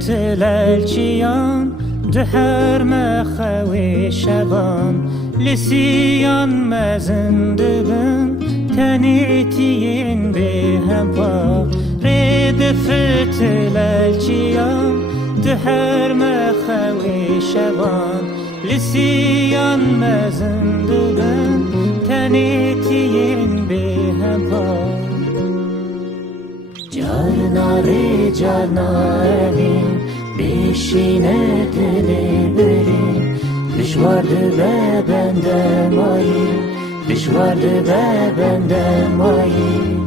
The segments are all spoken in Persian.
فتلالچیان ده هر مخوی شبان لسیان مزنده بن تنیتین به هم پا رید فتلالچیان ده هر مخوی شبان لسیان مزنده بن تنیتین به هم پا جارناری جارناریم بیشینه دلی بریم دشوارده به بنده ماییم دشوارده به بنده ماییم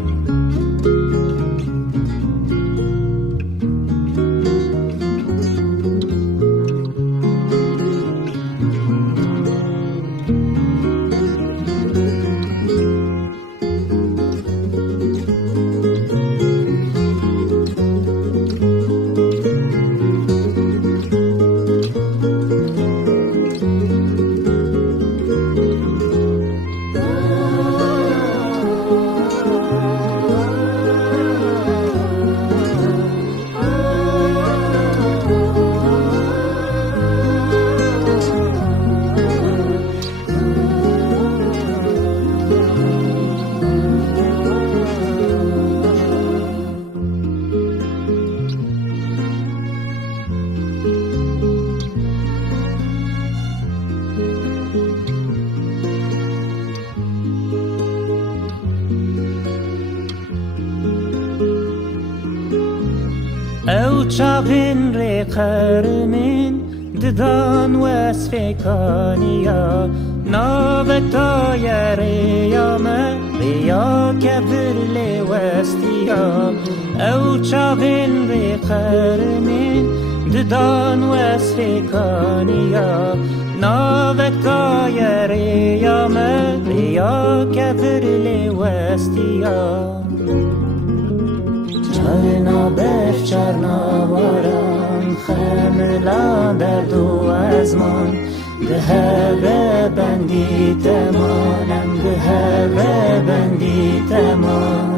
او چاپین ری قرمین ددان واسفکانیا ناوتا یریامه ریا کبر لی وستیا او چاپین ری قرمین ددان واسفکانیا ناوتا یریامه ریا کبر لی وستیا چرنا بف چرنا وارم خملا در دو ازمان ده به بندی تمانم ده به بندی تمان